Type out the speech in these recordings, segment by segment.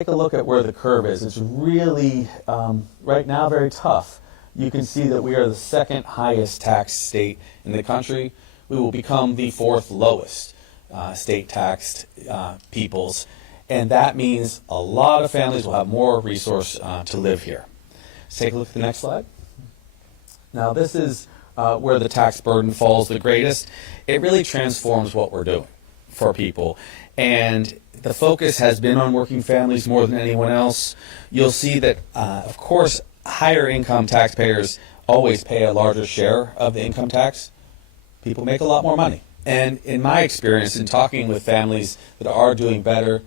Take a look at where the curve is. It's really, right now, very tough. You can see that we are the second highest tax state in the country. We will become the fourth lowest state taxed peoples. And that means a lot of families will have more resource to live here. Let's take a look at the next slide. Now this is where the tax burden falls the greatest. It really transforms what we're doing for people. And the focus has been on working families more than anyone else. You'll see that, of course, higher income taxpayers always pay a larger share of the income tax. People make a lot more money. And in my experience, in talking with families that are doing better,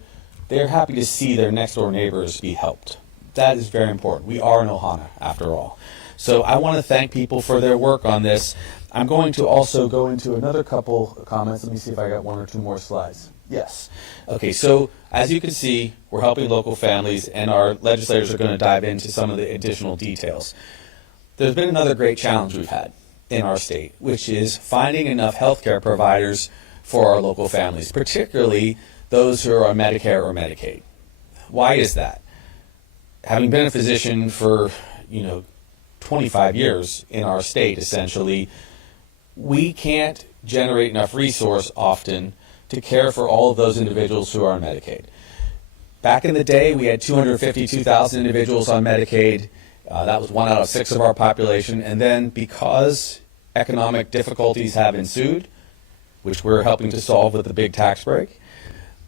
they're happy to see their next door neighbors be helped. That is very important. We are in Ohana, after all. So I want to thank people for their work on this. I'm going to also go into another couple of comments. Let me see if I got one or two more slides. Yes. Okay, so as you can see, we're helping local families, and our legislators are going to dive into some of the additional details. There's been another great challenge we've had in our state, which is finding enough healthcare providers for our local families, particularly those who are on Medicare or Medicaid. Why is that? Having been a physician for, 25 years in our state, essentially, we can't generate enough resource often to care for all of those individuals who are on Medicaid. Back in the day, we had 252,000 individuals on Medicaid. That was 1 out of 6 of our population. And then because economic difficulties have ensued, which we're helping to solve with the big tax break,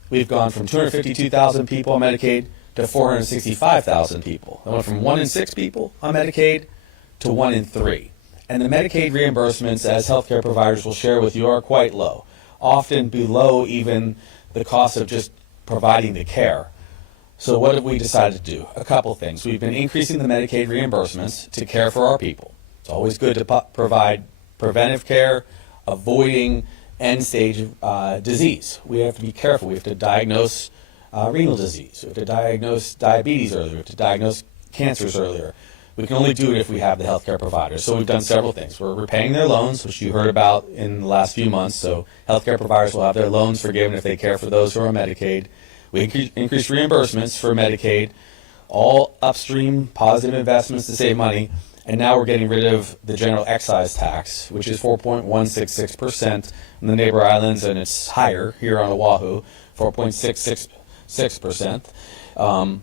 we've gone from 252,000 people on Medicaid to 465,000 people. It went from 1 in 6 people on Medicaid to 1 in 3. And the Medicaid reimbursements, as healthcare providers will share with you, are quite low, often below even the cost of just providing the care. So what have we decided to do? A couple things. We've been increasing the Medicaid reimbursements to care for our people. It's always good to provide preventive care, avoiding end-stage disease. We have to be careful. We have to diagnose renal disease. We have to diagnose diabetes earlier. We have to diagnose cancers earlier. We can only do it if we have the healthcare providers. So we've done several things. We're repaying their loans, which you heard about in the last few months. So healthcare providers will have their loans forgiven if they care for those who are on Medicaid. We increased reimbursements for Medicaid, all upstream positive investments to save money. And now we're getting rid of the general excise tax, which is 4.166% in the neighbor islands, and it's higher here on Oahu, 4.666%.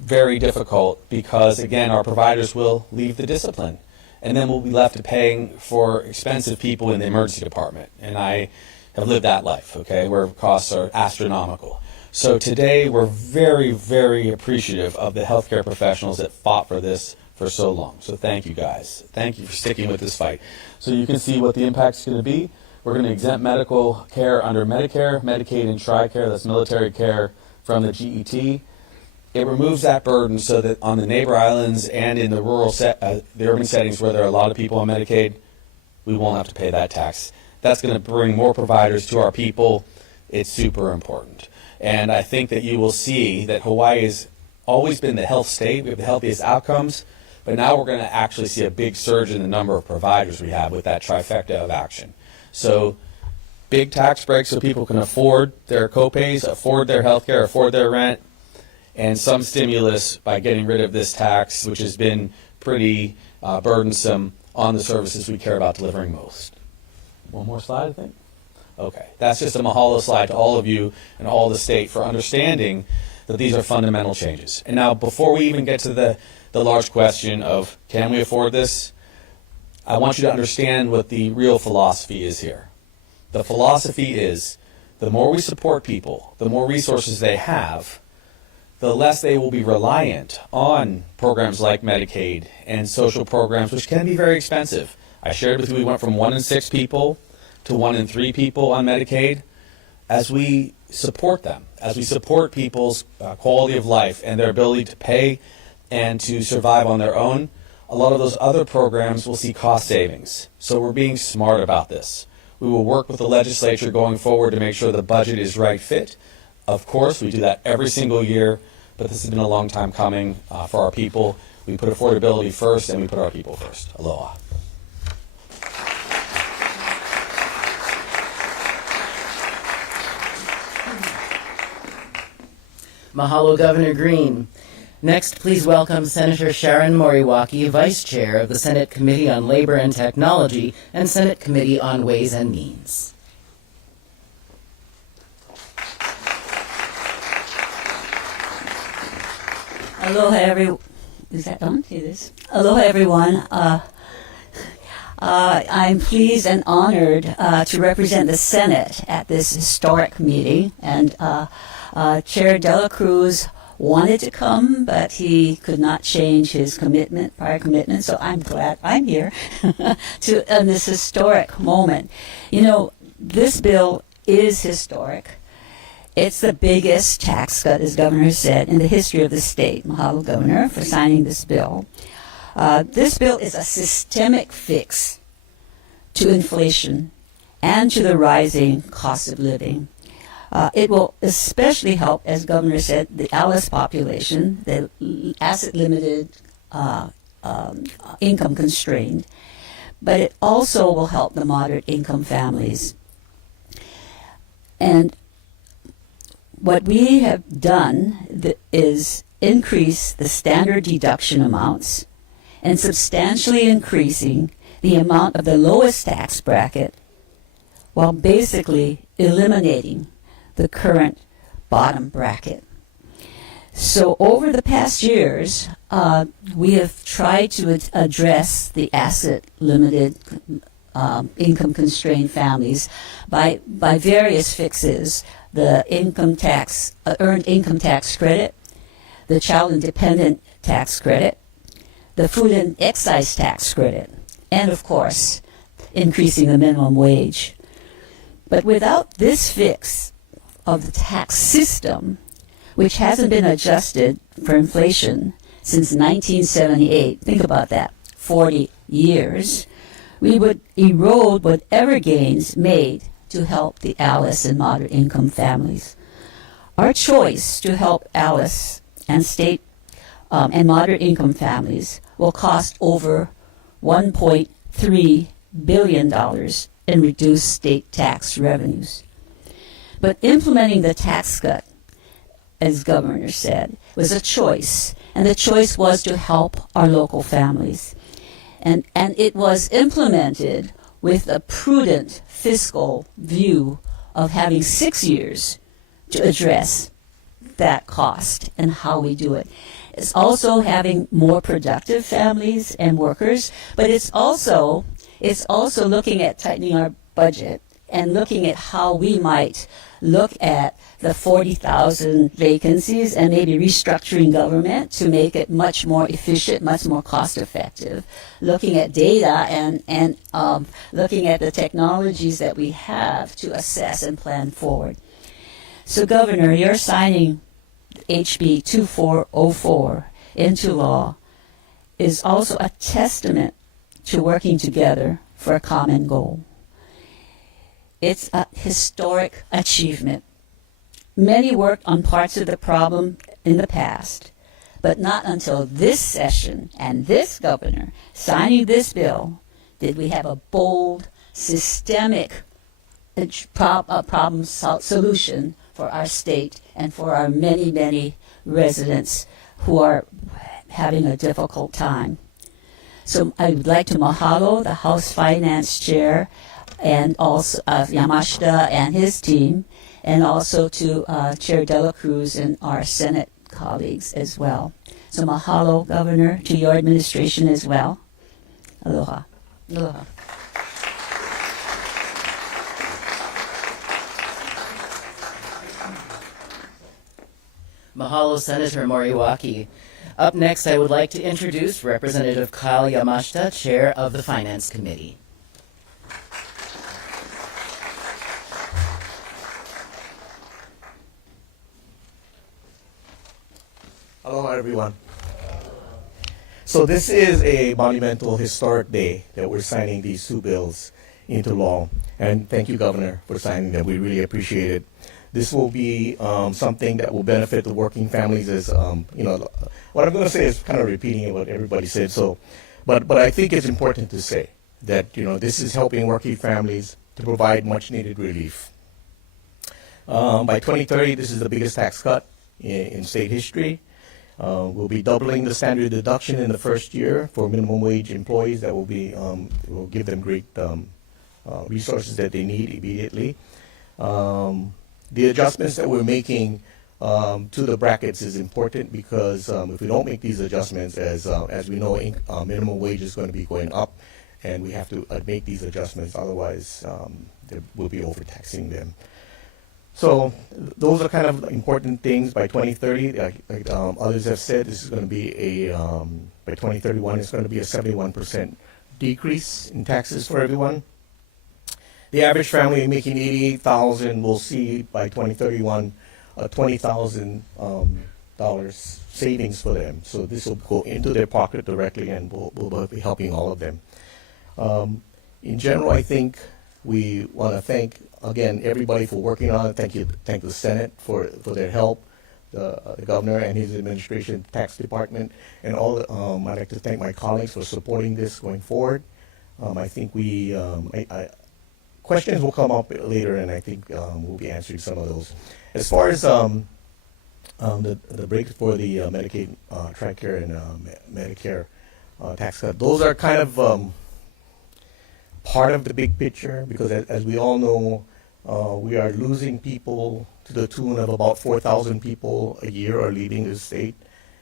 Very difficult because, again, our providers will leave the discipline, and then we'll be left to paying for expensive people in the emergency department. And I have lived that life, okay, where costs are astronomical. So today we're very, very appreciative of the healthcare professionals that fought for this for so long. So thank you guys. Thank you for sticking with this fight. So you can see what the impact's going to be. We're going to exempt medical care under Medicare, Medicaid, and TRICARE, that's military care, from the GET. It removes that burden so that on the neighbor islands and in the rural, the urban settings where there are a lot of people on Medicaid, we won't have to pay that tax. That's going to bring more providers to our people. It's super important. And I think that you will see that Hawaii has always been the health state. We have the healthiest outcomes. But now we're going to actually see a big surge in the number of providers we have with that trifecta of action. So big tax breaks so people can afford their copays, afford their health care, afford their rent, and some stimulus by getting rid of this tax, which has been pretty burdensome on the services we care about delivering most. One more slide, I think. Okay, that's just a mahalo slide to all of you and all the state for understanding that these are fundamental changes. And now, before we even get to the large question of can we afford this, I want you to understand what the real philosophy is here. The philosophy is the more we support people, the more resources they have, the less they will be reliant on programs like Medicaid and social programs, which can be very expensive. I shared with you we went from 1 in 6 people to 1 in 3 people on Medicaid. As we support them, as we support people's quality of life and their ability to pay and to survive on their own, a lot of those other programs will see cost savings. So we're being smart about this. We will work with the legislature going forward to make sure the budget is right fit. Of course, we do that every single year, but this has been a long time coming for our people. We put affordability first, and we put our people first. Aloha. Mahalo, Governor Green. Next, please welcome Senator Sharon Moriwaki, Vice Chair of the Senate Committee on Labor and Technology and Senate Committee on Ways and Means. Aloha, everyone. Is that on? It is. Aloha, everyone. I'm pleased and honored to represent the Senate at this historic meeting. And Chair Dela Cruz wanted to come, but he could not change his prior commitment. So I'm glad I'm here in this historic moment. You know, this bill is historic. It's the biggest tax cut, as Governor said, in the history of the state. Mahalo, Governor, for signing this bill. This bill is a systemic fix to inflation and to the rising cost of living. It will especially help, as Governor said, the ALICE population, the asset-limited, income-constrained, but it also will help the moderate-income families. And what we have done is increase the standard deduction amounts and substantially increasing the amount of the lowest tax bracket while basically eliminating the current bottom bracket. So over the past years, we have tried to address the asset-limited income-constrained families by various fixes. The income tax, earned income tax credit, the child and dependent tax credit, the food and excise tax credit, and of course, increasing the minimum wage. But without this fix of the tax system, which hasn't been adjusted for inflation since 1978, think about that, 40 years, we would erode whatever gains made to help the ALICE and moderate income families. Our choice to help ALICE and state and moderate income families will cost over $1.3 billion in reduced state tax revenues. But implementing the tax cut, as Governor said, was a choice, and the choice was to help our local families. And it was implemented with a prudent fiscal view of having 6 years to address that cost and how we do it. It's also having more productive families and workers, but it's also looking at tightening our budget and looking at how we might look at the 40,000 vacancies and maybe restructuring government to make it much more efficient, much more cost effective. Looking at data and looking at the technologies that we have to assess and plan forward. So Governor, you're signing HB 2404 into law is also a testament to working together for a common goal. It's a historic achievement. Many worked on parts of the problem in the past, but not until this session and this governor signing this bill did we have a bold, systemic problem solution for our state and for our many, many residents who are having a difficult time. So I would like to mahalo the House Finance Chair and also Yamashita and his team, and also to Chair Dela Cruz and our Senate colleagues as well. So mahalo, Governor, to your administration as well. Aloha. Aloha. Mahalo, Senator Moriwaki. Up next, I would like to introduce Representative Kyle Yamashita, Chair of the Finance Committee. Aloha, everyone. So this is a monumental, historic day that we're signing these two bills into law. And thank you, Governor, for signing them. We really appreciate it. This will be something that will benefit the working families. As what I'm going to say is kind of repeating what everybody said. So, but I think it's important to say that this is helping working families to provide much-needed relief. By 2030, this is the biggest tax cut in state history. We'll be doubling the standard deduction in the first year for minimum wage employees. That will give them great resources that they need immediately. The adjustments that we're making to the brackets is important because if we don't make these adjustments, as we know, minimum wage is going to be going up, and we have to make these adjustments. Otherwise, we'll be overtaxing them. So those are kind of important things. By 2030, like others have said, this is going to be by 2031, it's going to be a 71% decrease in taxes for everyone. The average family making $88,000 will see by 2031 $20,000 savings for them. So this will go into their pocket directly, and will be helping all of them. In general, I think we want to thank again everybody for working on it. Thank the Senate for their help, the governor and his administration, tax department, and all. I'd like to thank my colleagues for supporting this going forward. I think questions will come up later, and I think we'll be answering some of those. As far as the break for the Medicaid, TRICARE, and Medicare tax cut, those are kind of part of the big picture, because as we all know, we are losing people to the tune of about 4,000 people a year are leaving the state,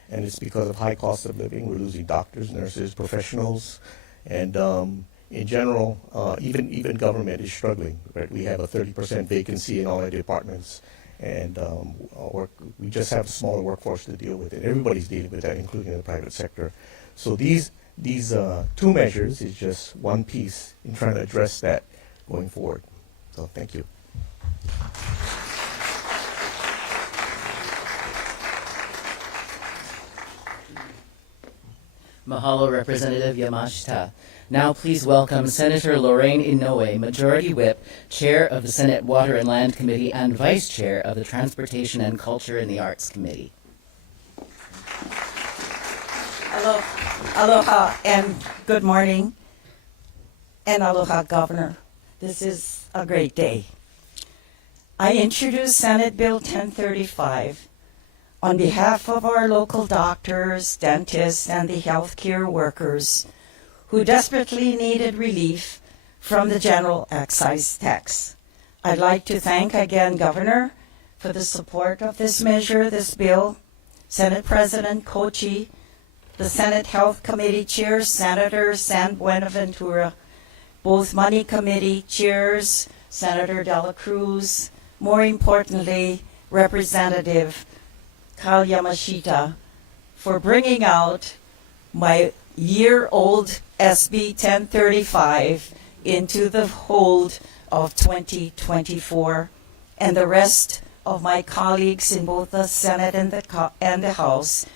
and it's because of high cost of living. We're losing doctors, nurses, professionals, and in general, even government is struggling. Right? We have a 30% vacancy in all our departments, and we just have a smaller workforce to deal with it. Everybody's dealing with that, including the private sector. So these two measures is just one piece in trying to address that going forward. So thank you. Mahalo, Representative Yamashita. Now please welcome Senator Lorraine Inouye, Majority Whip, Chair of the Senate Water and Land Committee and Vice Chair of the Transportation and Culture and the Arts Committee. Aloha and good morning, and aloha, Governor. This is a great day. I introduce Senate Bill 1035 on behalf of our local doctors, dentists, and the healthcare workers who desperately needed relief from the general excise tax. I'd like to thank again Governor for the support of this measure, this bill, Senate President Kochi, the Senate Health Committee Chair, Senator San Buenaventura, both Money Committee Chairs, Senator Dela Cruz, more importantly, Representative Kyle Yamashita, for bringing out my year-old SB 1035 into the hold of 2024, and the rest of my colleagues in both the Senate and the House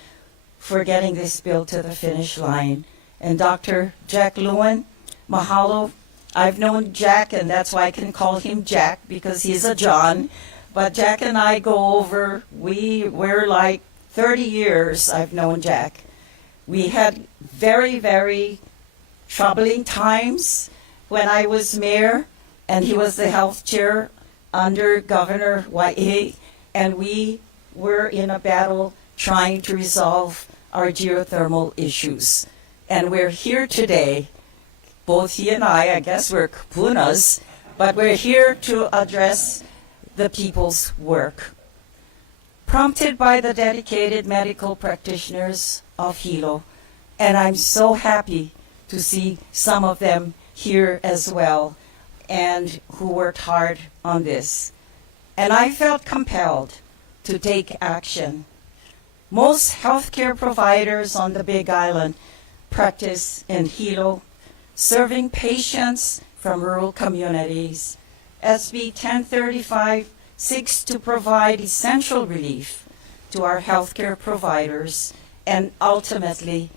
for getting this bill to the finish line. And Dr. Jack Lewin, mahalo. I've known Jack, and that's why I can call him Jack, because he's a John. But Jack and I go over, we're like 30 years I've known Jack. We had very, very troubling times when I was mayor and he was the health chair under Governor Waihe, and we were in a battle trying to resolve our geothermal issues. And we're here today, both he and I guess we're kapunas, but we're here to address the people's work. Prompted by the dedicated medical practitioners of Hilo, and I'm so happy to see some of them here as well, and who worked hard on this. And I felt compelled to take action. Most healthcare providers on the Big Island practice in Hilo, serving patients from rural communities. SB 1035 seeks to provide essential relief to our healthcare providers and ultimately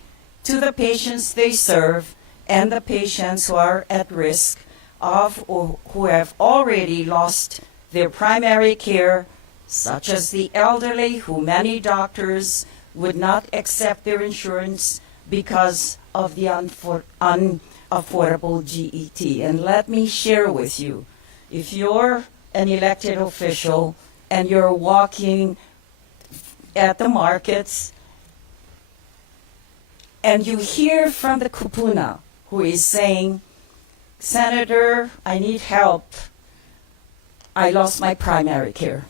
to the patients they serve and the patients who are at risk of or who have already lost their primary care, such as the elderly who many doctors would not accept their insurance because of the unaffordable GET. And let me share with you, if you're an elected official and you're walking at the markets, and you hear from the kupuna who is saying, Senator, I need help. I lost my primary care.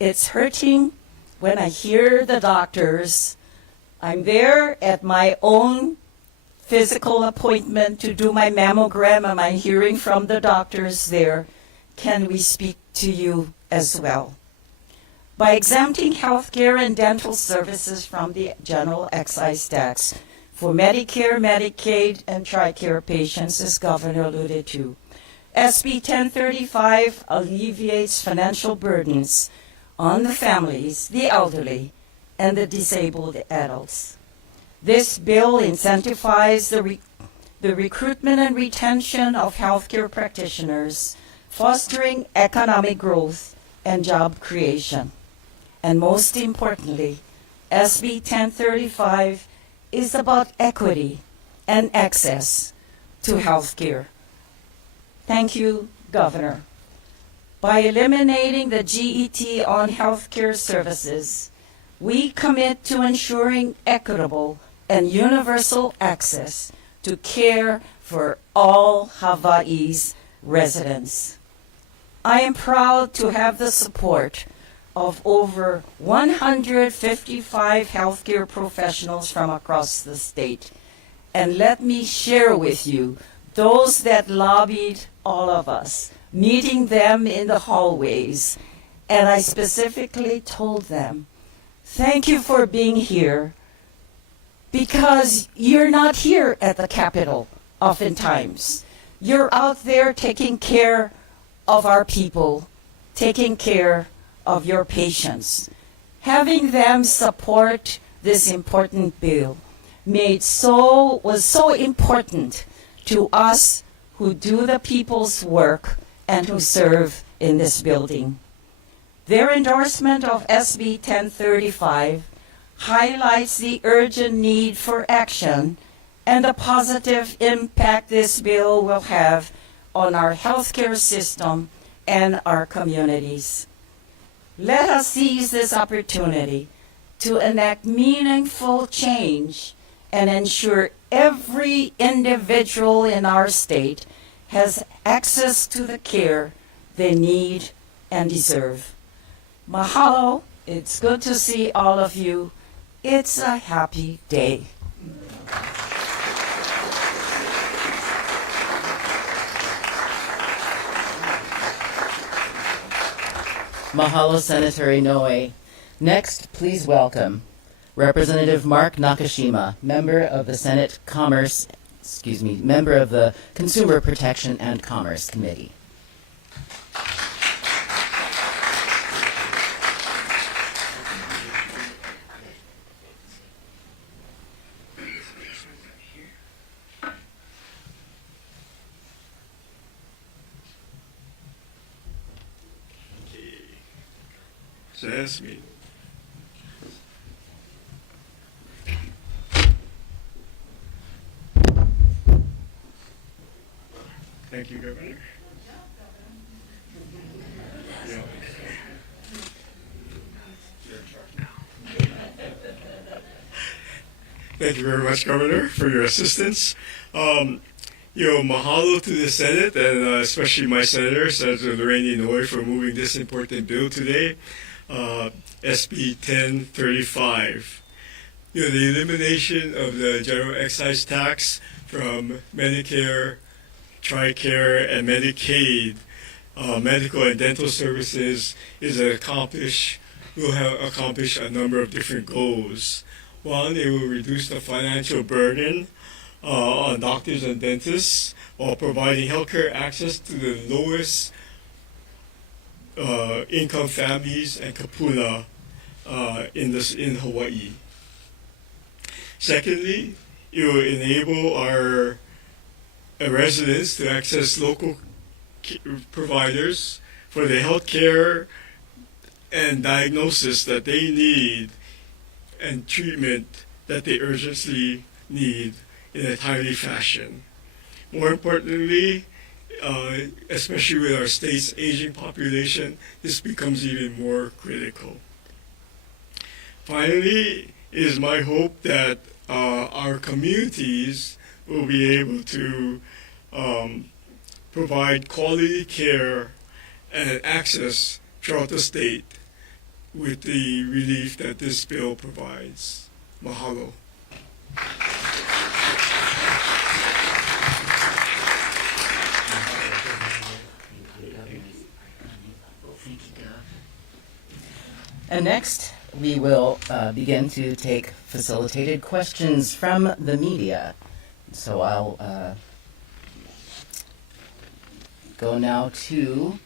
It's hurting when I hear the doctors. I'm there at my own physical appointment to do my mammogram, and I'm hearing from the doctors there, can we speak to you as well? By exempting healthcare and dental services from the general excise tax for Medicare, Medicaid, and TRICARE patients, as Governor alluded to, SB 1035 alleviates financial burdens on the families, the elderly, and the disabled adults. This bill incentivizes the recruitment and retention of healthcare practitioners, fostering economic growth and job creation. And most importantly, SB 1035 is about equity and access to healthcare. Thank you, Governor. By eliminating the GET on healthcare services, we commit to ensuring equitable and universal access to care for all Hawaii's residents. I am proud to have the support of over 155 healthcare professionals from across the state. And let me share with you those that lobbied all of us, meeting them in the hallways. And I specifically told them, thank you for being here, because you're not here at the Capitol oftentimes. You're out there taking care of our people, taking care of your patients. Having them support this important bill was so important to us who do the people's work and who serve in this building. Their endorsement of SB 1035 highlights the urgent need for action and the positive impact this bill will have on our healthcare system and our communities. Let us seize this opportunity to enact meaningful change and ensure every individual in our state has access to the care they need and deserve. Mahalo. It's good to see all of you. It's a happy day. Mahalo, Senator Inoue. Next, please welcome Representative Mark Nakashima, member of the member of the Consumer Protection and Commerce Committee. Jasmine. Thank you, Governor. Yeah. You're in charge now. Thank you very much, Governor, for your assistance. Mahalo to the Senate and especially my senator, Senator Lorraine Inoue, for moving this important bill today. SB 1035. The elimination of the general excise tax from Medicare, TRICARE, and Medicaid medical and dental services will accomplish a number of different goals. One, it will reduce the financial burden on doctors and dentists while providing healthcare access to the lowest income families and kapuna in Hawaii. Secondly, it will enable our residents to access local providers for the health care and diagnosis that they need and treatment that they urgently need in a timely fashion. More importantly, especially with our state's aging population, this becomes even more critical. Finally, it is my hope that our communities will be able to provide quality care and access throughout the state with the relief that this bill provides. Mahalo. And next, we will begin to take facilitated questions from the media. So I'll go now to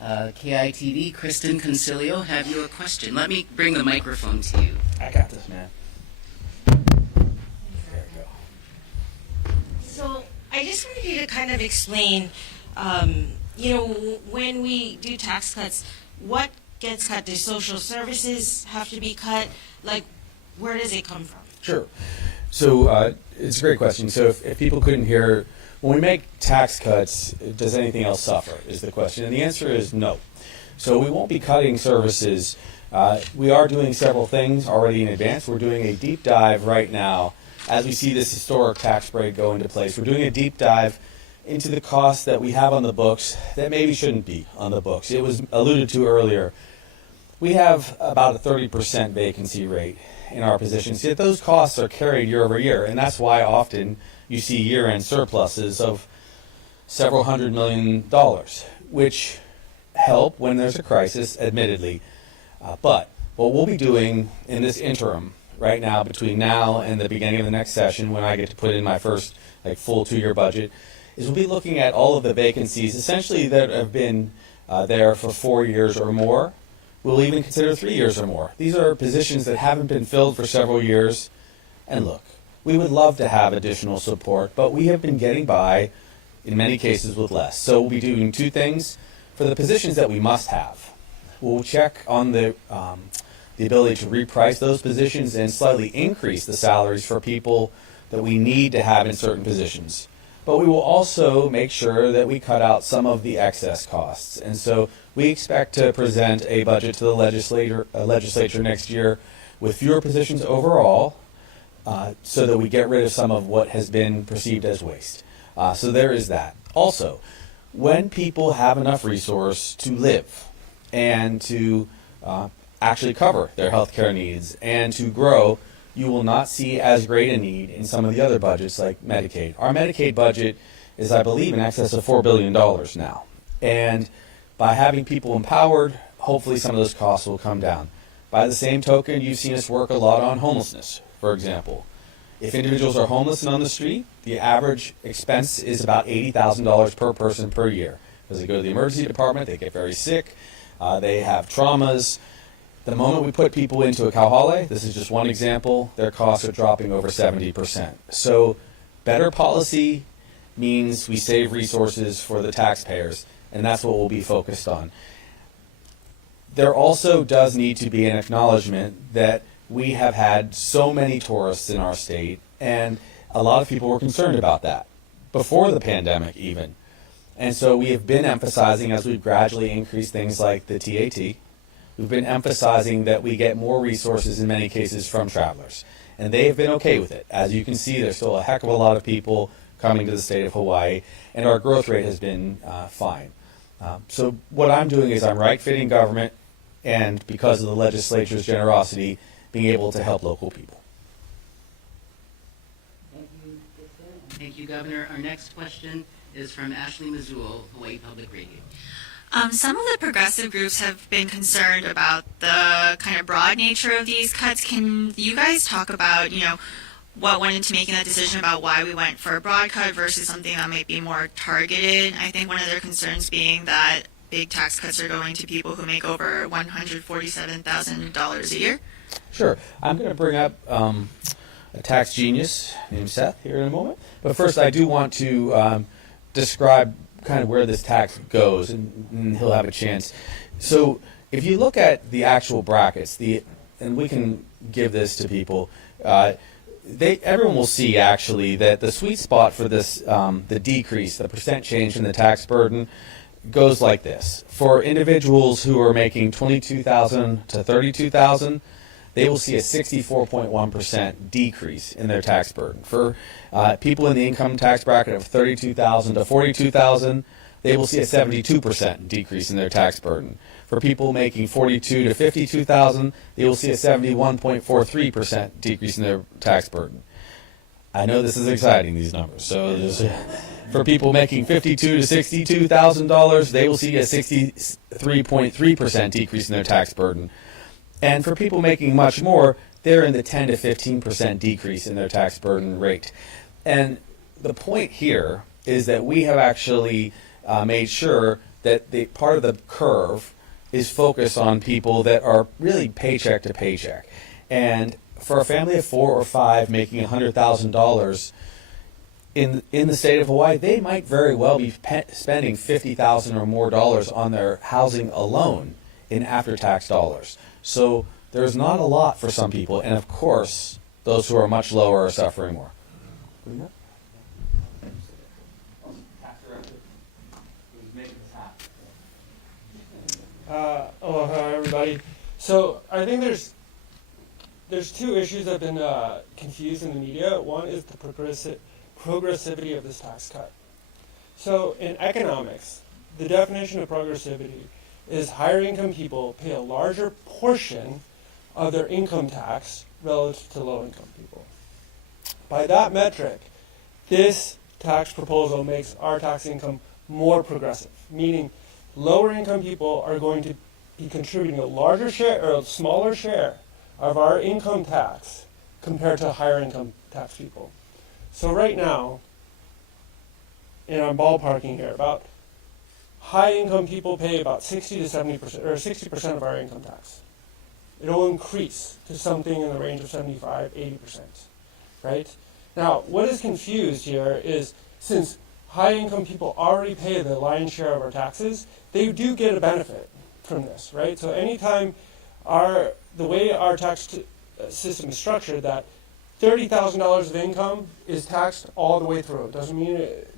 KITV. Kristen Concilio, have you a question? Let me bring the microphone to you. I got this, man. So I just wanted you to kind of explain, when we do tax cuts, what gets cut? Do social services have to be cut? Like, where does it come from? Sure. So it's a great question. So if people couldn't hear, when we make tax cuts, does anything else suffer, is the question. And the answer is no. So we won't be cutting services. We are doing several things already in advance. We're doing a deep dive right now as we see this historic tax break go into place. We're doing a deep dive into the costs that we have on the books that maybe shouldn't be on the books. It was alluded to earlier. We have about a 30% vacancy rate in our positions. Yet those costs are carried year over year, and that's why often you see year-end surpluses of several $100 million, which help when there's a crisis, admittedly. But what we'll be doing in this interim right now, between now and the beginning of the next session, when I get to put in my first full 2-year budget, is we'll be looking at all of the vacancies, essentially that have been there for 4 years or more. We'll even consider 3 years or more. These are positions that haven't been filled for several years. And look, we would love to have additional support, but we have been getting by, in many cases, with less. So we'll be doing 2 things. For the positions that we must have, we'll check on the ability to reprice those positions and slightly increase the salaries for people that we need to have in certain positions. But we will also make sure that we cut out some of the excess costs. And so we expect to present a budget to the legislature next year with fewer positions overall, so that we get rid of some of what has been perceived as waste. So there is that. Also, when people have enough resource to live and to actually cover their health care needs and to grow, you will not see as great a need in some of the other budgets like Medicaid. Our Medicaid budget is, I believe, in excess of $4 billion now. And by having people empowered, hopefully some of those costs will come down. By the same token, you've seen us work a lot on homelessness, for example. If individuals are homeless and on the street, the average expense is about $80,000 per person per year. Because they go to the emergency department, they get very sick, they have traumas. The moment we put people into a kauhale, this is just one example, their costs are dropping over 70%. So better policy means we save resources for the taxpayers, and that's what we'll be focused on. There also does need to be an acknowledgement that we have had so many tourists in our state, and a lot of people were concerned about that, before the pandemic even. And so we have been emphasizing, as we've gradually increased things like the TAT, we've been emphasizing that we get more resources in many cases from travelers. And they have been okay with it. As you can see, there's still a heck of a lot of people coming to the state of Hawaii, and our growth rate has been fine. So what I'm doing is I'm right-fitting government, and because of the legislature's generosity, being able to help local people. Thank you, Governor. Our next question is from Ashley Mazul, Hawaii Public Radio. Some of the progressive groups have been concerned about the kind of broad nature of these cuts. Can you guys talk about, what went into making that decision about why we went for a broad cut versus something that might be more targeted? I think one of their concerns being that big tax cuts are going to people who make over $147,000 a year. Sure. I'm going to bring up a tax genius named Seth here in a moment. But first, I do want to describe kind of where this tax goes, and he'll have a chance. So if you look at the actual brackets, and we can give this to people, everyone will see actually that the sweet spot for this, the decrease, the percent change in the tax burden, goes like this. For individuals who are making $22,000 to $32,000, they will see a 64.1% decrease in their tax burden. For people in the income tax bracket of $32,000 to $42,000, they will see a 72% decrease in their tax burden. For people making $42,000 to $52,000, they will see a 71.43% decrease in their tax burden. I know this is exciting, these numbers. So for people making $52,000 to $62,000, they will see a 63.3% decrease in their tax burden. And for people making much more, they're in the 10 to 15% decrease in their tax burden rate. And the point here is that we have actually made sure that the part of the curve is focused on people that are really paycheck to paycheck. And for a family of 4 or 5 making $100,000 in the state of Hawaii, they might very well be spending $50,000 or more on their housing alone in after-tax dollars. So there's not a lot for some people, and of course, those who are much lower are suffering more. Aloha, everybody. So I think there's two issues that have been confused in the media. One is the progressivity of this tax cut. So in economics, the definition of progressivity is higher income people pay a larger portion of their income tax relative to low income people. By that metric, this tax proposal makes our tax income more progressive, meaning lower income people are going to be contributing a larger share or a smaller share of our income tax compared to higher income tax people. So right now, and I'm ballparking here, about high income people pay about 60 to 70% or 60% of our income tax. It'll increase to something in the range of 75, 80%, right? Now, what is confused here is since high income people already pay the lion's share of our taxes, they do get a benefit from this, right? So anytime the way our tax system is structured, that $30,000 of income is taxed all the way through. It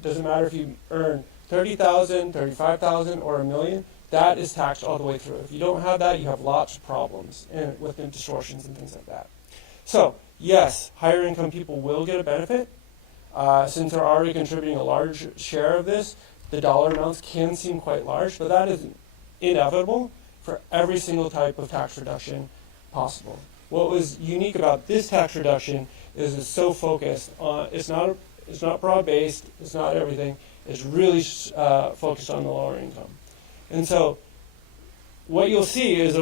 doesn't matter if you earn $30,000, $35,000, or $1 million. That is taxed all the way through. If you don't have that, you have lots of problems with distortions and things like that. So yes, higher income people will get a benefit. Since they're already contributing a large share of this, the dollar amounts can seem quite large, but that is inevitable for every single type of tax reduction possible. What was unique about this tax reduction is it's so focused on, it's not broad-based, it's not everything, it's really focused on the lower income. And so what you'll see is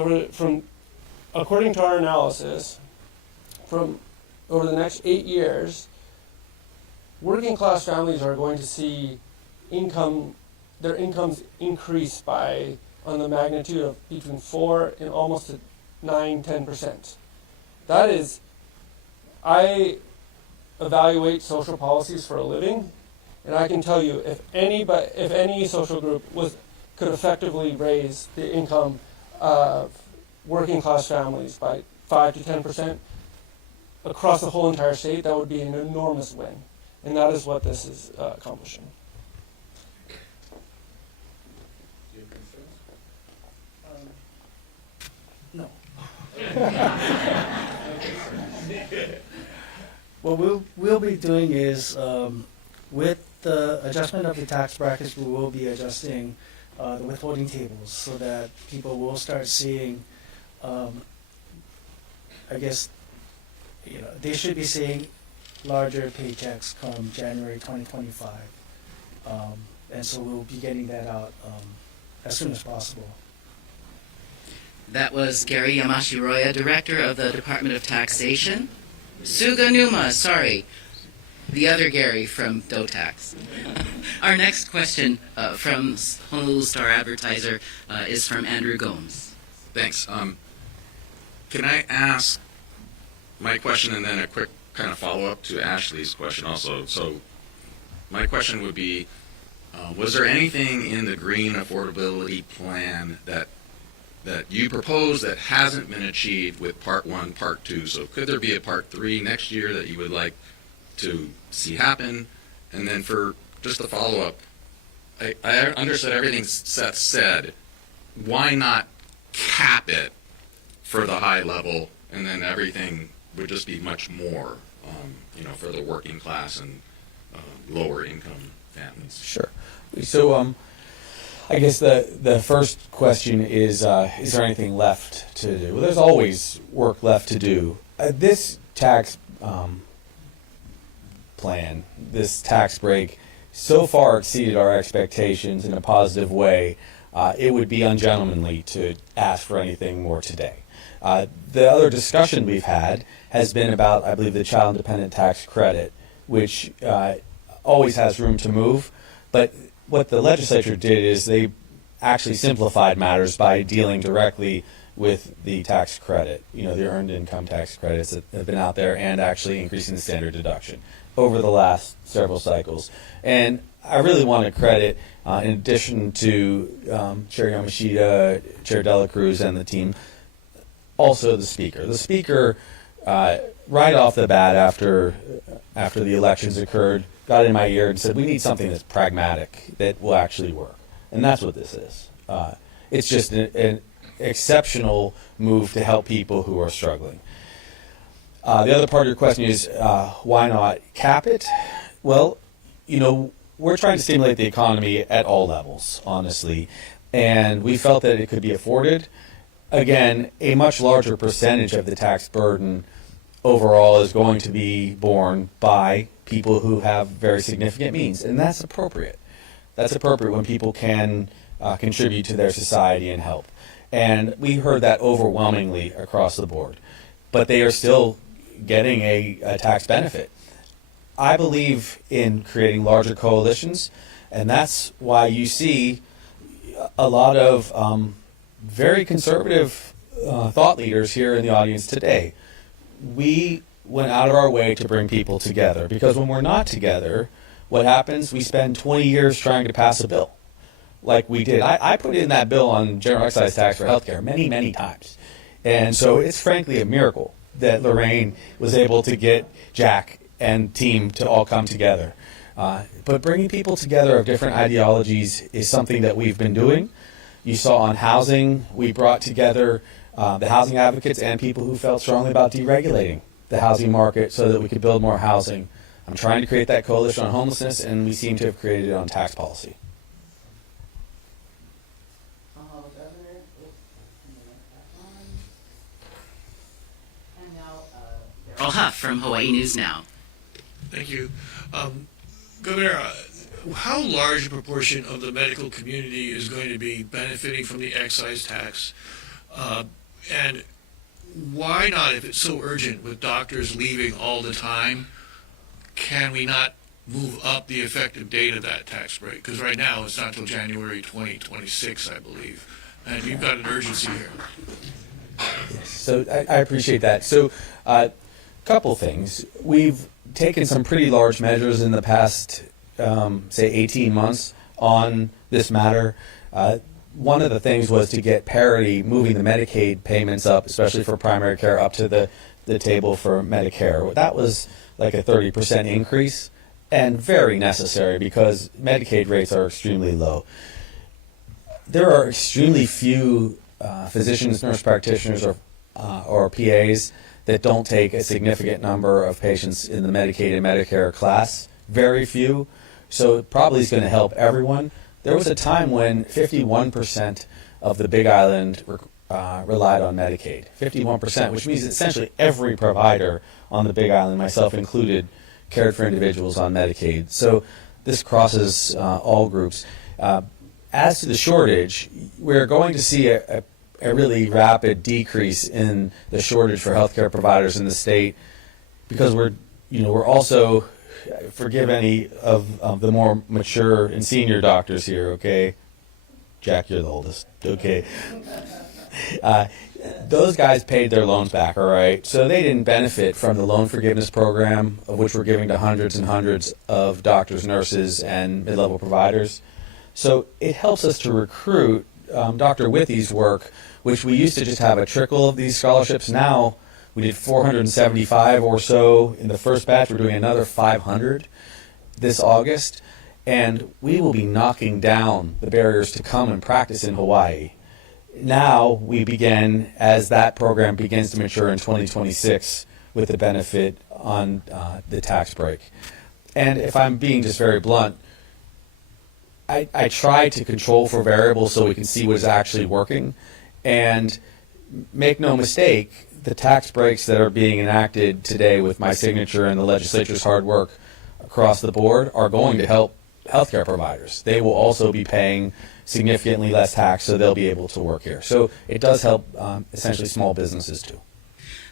according to our analysis, from over the next 8 years, working class families are going to see their incomes increase by on the magnitude of between 4 and almost 9-10%. That is, I evaluate social policies for a living, and I can tell you if any social group could effectively raise the income of working class families by 5 to 10% across the whole entire state, that would be an enormous win. And that is what this is accomplishing. No. What we'll be doing is, with the adjustment of the tax brackets, we will be adjusting the withholding tables so that people will start seeing, I guess, they should be seeing larger paychecks come January 2025. And so we'll be getting that out as soon as possible. That was Gary Yamashiroya, Director of the Department of Taxation. Suga Numa, sorry. The other Gary from DOTAX. Our next question from Honolulu Star Advertiser is from Andrew Gomes. Thanks. Can I ask my question and then a quick kind of follow-up to Ashley's question also? So my question would be, was there anything in the green affordability plan that you proposed that hasn't been achieved with part 1, part 2? So could there be a part 3 next year that you would like to see happen? And then for just the follow-up, I understood everything Seth said. Why not cap it for the high level and then everything would just be much more, for the working class and lower income families. Sure. So, I guess the first question is there anything left to do? Well, there's always work left to do. This tax plan, this tax break, so far exceeded our expectations in a positive way. It would be ungentlemanly to ask for anything more today. The other discussion we've had has been about, I believe, the child independent tax credit, which always has room to move. But what the legislature did is they actually simplified matters by dealing directly with the tax credit, the earned income tax credits that have been out there, and actually increasing the standard deduction over the last several cycles. And I really want to credit, in addition to Chair Yamashita, Chair Dela Cruz, and the team, also the Speaker. The Speaker, right off the bat after the elections occurred, got in my ear and said, we need something that's pragmatic, that will actually work. And that's what this is. It's just an exceptional move to help people who are struggling. The other part of your question is, why not cap it? Well, we're trying to stimulate the economy at all levels, honestly. And we felt that it could be afforded. Again, a much larger percentage of the tax burden overall is going to be borne by people who have very significant means, and that's appropriate. That's appropriate when people can contribute to their society and help. And we heard that overwhelmingly across the board. But they are still getting a tax benefit. I believe in creating larger coalitions, and that's why you see a lot of very conservative thought leaders here in the audience today. We went out of our way to bring people together, because when we're not together, what happens? We spend 20 years trying to pass a bill, like we did. I put in that bill on general excise tax for healthcare many, many times. And so it's frankly a miracle that Lorraine was able to get Jack and team to all come together. But bringing people together of different ideologies is something that we've been doing. You saw on housing, we brought together the housing advocates and people who felt strongly about deregulating the housing market so that we could build more housing. I'm trying to create that coalition on homelessness, and we seem to have created it on tax policy. Daryl Huff from Hawaii News Now. Thank you. Governor, how large a proportion of the medical community is going to be benefiting from the excise tax? And why not, if it's so urgent with doctors leaving all the time, can we not move up the effective date of that tax break? Because right now it's not until January 2026, I believe. And you've got an urgency here. Yes, so I appreciate that. So couple things. We've taken some pretty large measures in the past, say, 18 months on this matter. One of the things was to get parity, moving the Medicaid payments up, especially for primary care, up to the table for Medicare. That was like a 30% increase, and very necessary because Medicaid rates are extremely low. There are extremely few physicians, nurse practitioners, or PAs that don't take a significant number of patients in the Medicaid and Medicare class. Very few. So it probably is going to help everyone. There was a time when 51% of the Big Island relied on Medicaid. 51%, which means essentially every provider on the Big Island, myself included, cared for individuals on Medicaid. So this crosses all groups. As to the shortage, we're going to see a really rapid decrease in the shortage for healthcare providers in the state, because we're also, forgive any of the more mature and senior doctors here, okay? Jack, you're the oldest, okay? Those guys paid their loans back, all right? So they didn't benefit from the loan forgiveness program, of which we're giving to hundreds and hundreds of doctors, nurses, and mid-level providers. So it helps us to recruit. Dr. Withy's work, which we used to just have a trickle of these scholarships. Now we did 475 or so in the first batch. We're doing another 500 this August. And we will be knocking down the barriers to come and practice in Hawaii. Now we begin, as that program begins to mature in 2026, with the benefit on the tax break. And if I'm being just very blunt, I try to control for variables so we can see what is actually working. And make no mistake, the tax breaks that are being enacted today with my signature and the legislature's hard work across the board are going to help healthcare providers. They will also be paying significantly less tax, so they'll be able to work here. So it does help essentially small businesses too.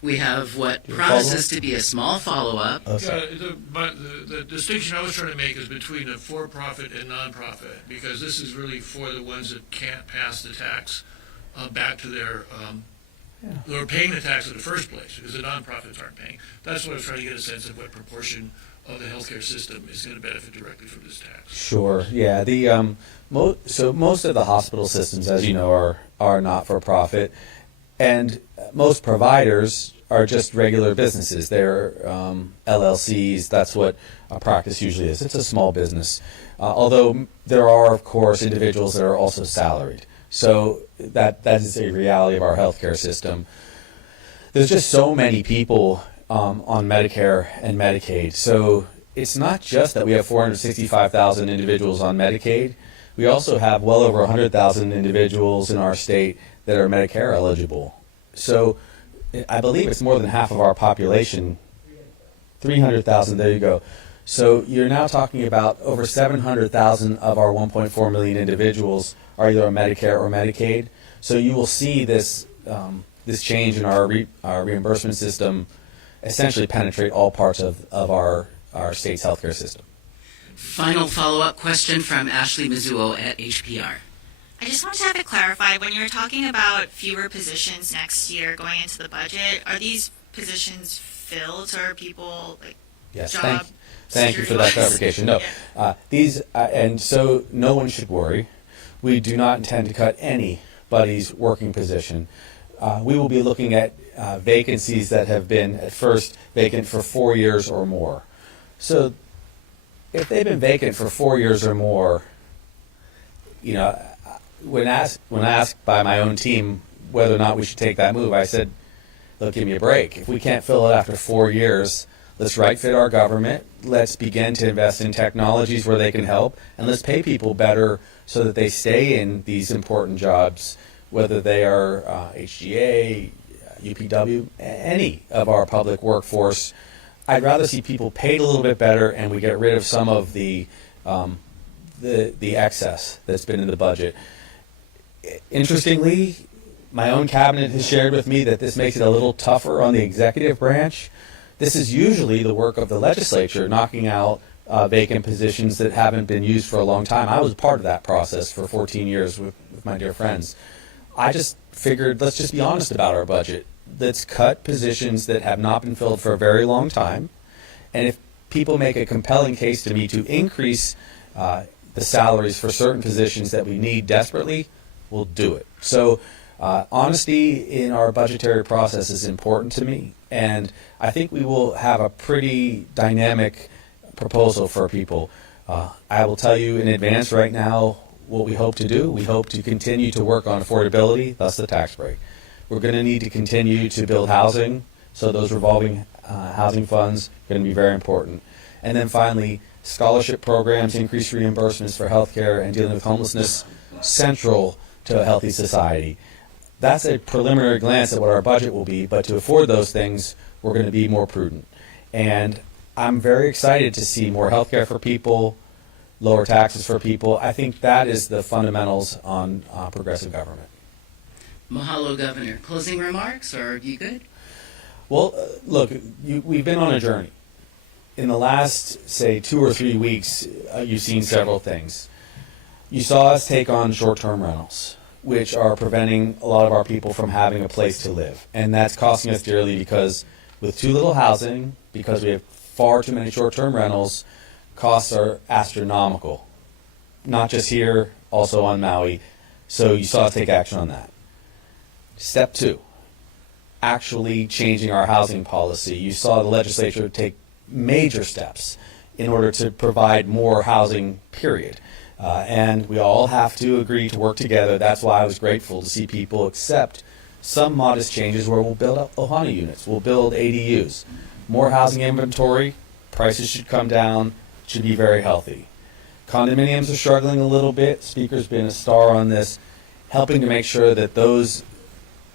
We have what promises to be a small follow-up. The distinction I was trying to make is between a for-profit and non-profit, because this is really for the ones that can't pass the tax back to their, who are paying the tax in the first place, because the non-profits aren't paying. That's what I was trying to get a sense of what proportion of the healthcare system is going to benefit directly from this tax. Sure. Yeah. The so most of the hospital systems, as you know, are not for profit, and most providers are just regular businesses. They're LLCs. That's what a practice usually is. It's a small business, although there are, of course, individuals that are also salaried. So that is a reality of our healthcare system. There's just so many people on Medicare and Medicaid. So it's not just that we have 465,000 individuals on Medicaid. We also have well over 100,000 individuals in our state that are Medicare eligible. So I believe it's more than half of our population. 300,000, there you go. So you're now talking about over 700,000 of our 1.4 million individuals are either on Medicare or Medicaid. So you will see this this change in our reimbursement system essentially penetrate all parts of our state's healthcare system. Final follow-up question from Ashley Mizuo at HPR. I just wanted to have it clarified. When you're talking about fewer positions next year going into the budget, are these positions filled, or are people like Yes, job thank you for that clarification. No, these and so no one should worry. We do not intend to cut anybody's working position. We will be looking at vacancies that have been at first vacant for 4 years or more. So if they've been vacant for 4 years or more, you know, when asked by my own team whether or not we should take that move, I said, look, give me a break. If we can't fill it after 4 years, let's right-fit our government. Let's begin to invest in technologies where they can help, and let's pay people better so that they stay in these important jobs, whether they are HGA, UPW, any of our public workforce. I'd rather see people paid a little bit better, and we get rid of some of the excess that's been in the budget. Interestingly, my own cabinet has shared with me that this makes it a little tougher on the executive branch. This is usually the work of the legislature, knocking out vacant positions that haven't been used for a long time. I was part of that process for 14 years with my dear friends. I just figured, let's just be honest about our budget. Let's cut positions that have not been filled for a very long time. And if people make a compelling case to me to increase the salaries for certain positions that we need desperately, we'll do it. So honesty in our budgetary process is important to me. And I think we will have a pretty dynamic proposal for people. I will tell you in advance right now what we hope to do. We hope to continue to work on affordability, thus the tax break. We're going to need to continue to build housing, so those revolving housing funds are going to be very important. And then finally, scholarship programs, increased reimbursements for healthcare, and dealing with homelessness, central to a healthy society. That's a preliminary glance at what our budget will be, but to afford those things, we're going to be more prudent. And I'm very excited to see more healthcare for people, lower taxes for people. I think that is the fundamentals on progressive government. Mahalo, Governor. Closing remarks, or are you good? Well, look, we've been on a journey. In the last, say, 2 or 3 weeks, you've seen several things. You saw us take on short-term rentals, which are preventing a lot of our people from having a place to live. And that's costing us dearly because with too little housing, because we have far too many short-term rentals, costs are astronomical. Not just here, also on Maui. So you saw us take action on that. Step 2, actually changing our housing policy. You saw the legislature take major steps in order to provide more housing, period. And we all have to agree to work together. That's why I was grateful to see people accept some modest changes where we'll build up Ohana units, we'll build ADUs. More housing inventory, prices should come down, should be very healthy. Condominiums are struggling a little bit. Speaker's been a star on this, helping to make sure that those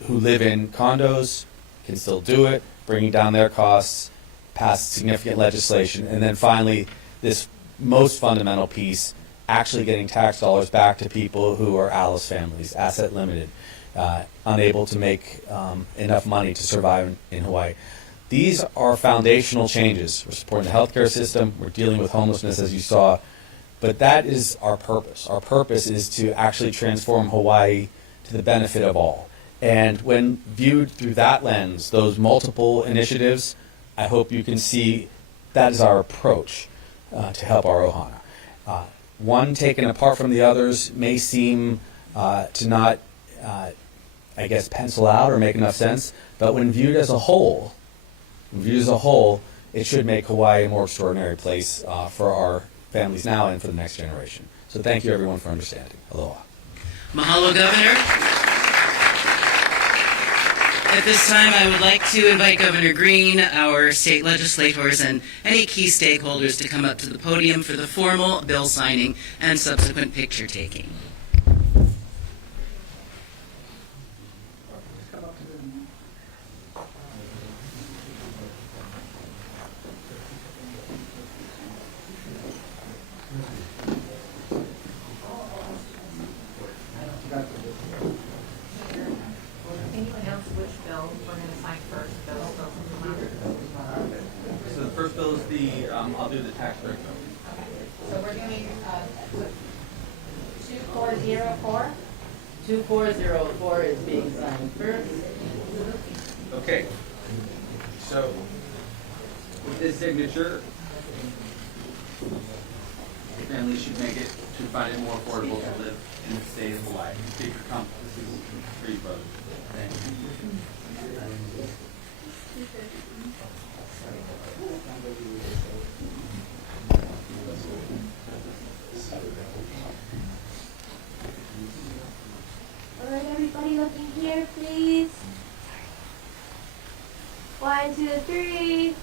who live in condos can still do it, bringing down their costs, pass significant legislation, and then finally, this most fundamental piece, actually getting tax dollars back to people who are ALICE families, asset limited, unable to make enough money to survive in Hawaii. These are foundational changes. We're supporting the healthcare system, we're dealing with homelessness as you saw, but that is our purpose. Our purpose is to actually transform Hawaii to the benefit of all. And when viewed through that lens, those multiple initiatives, I hope you can see that is our approach to help our Ohana. One taken apart from the others may seem to not, I guess, pencil out or make enough sense, but when viewed as a whole, it should make Hawaii a more extraordinary place for our families now and for the next generation. So thank you everyone for understanding. Aloha. Mahalo, Governor. At this time, I would like to invite Governor Green, our state legislators, and any key stakeholders to come up to the podium for the formal bill signing and subsequent picture taking. So the first bill is the, I'll do the tax break bill. So we're doing 2404. 2404 is being signed first. Okay. So with this signature, families should make it to find it more affordable to live in the state of Hawaii. Speaker, come. This is for you, brother. Thank you. All right, everybody looking here, please. 1, 2, 3.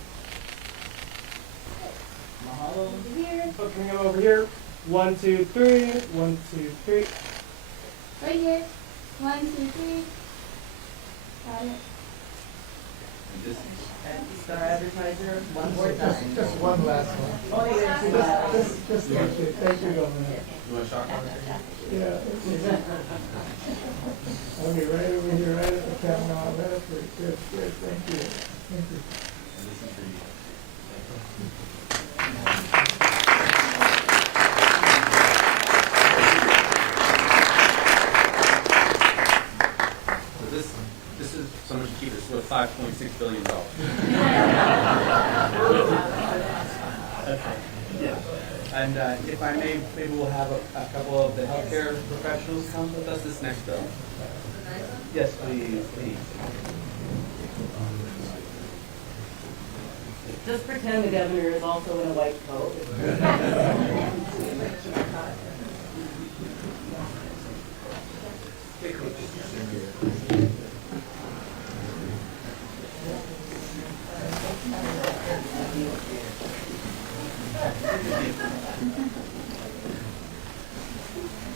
Mahalo. Over here. Bring him over here. 1, 2, 3. 1, 2, 3. Right here. 1, 2, 3. Got it. Star Advertiser, one more time. Just one last one. Oh, yeah. Just thank you. Thank you, Governor. You want a shot? Yeah. Okay, right over here, right at the camera. Right up there. Good, good. Thank you. Thank you. This is so much cheaper. It's worth $5.6 billion. Yeah. And if I may, maybe we'll have a couple of the healthcare professionals come with us this next bill. Yes, please, please. Just pretend the governor is also in a white coat.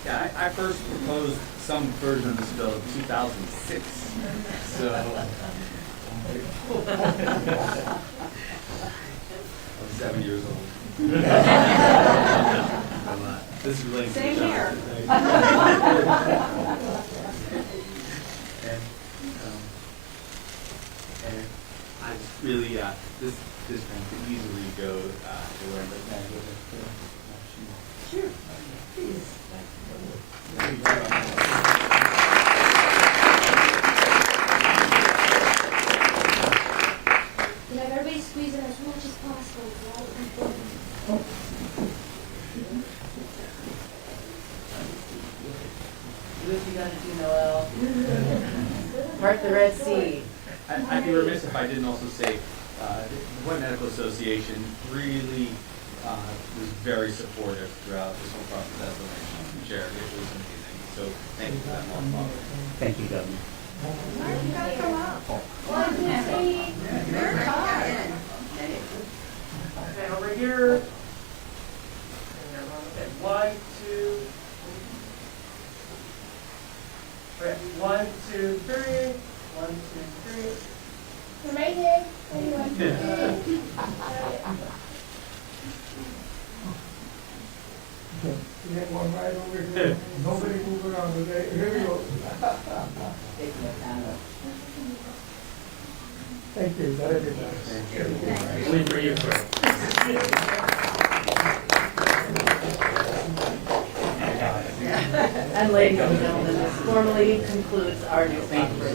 Yeah, I first proposed some version of this bill in 2006. So I'm 7 years old. This is related to Same the here. And I just really, this one could easily go to where Sure. Please. You know, everybody squeeze in as much as possible. Do what you gotta do, Noel. Part the Red Sea. I'd be remiss if I didn't also say the Hawaii Medical Association really was very supportive throughout this whole process as the chair. It was amazing. So thank you for that. Thank you, Governor. Okay, over here. Okay, 1, 2. Okay, 1, 2, 3. 1, 2, 3. I'm right here. Ready, 1, 2, 3. You get one right over here. Nobody move around today. Here we go. Thank you. Very good. Only for you, sir. And ladies and gentlemen, this formally concludes our newspaper.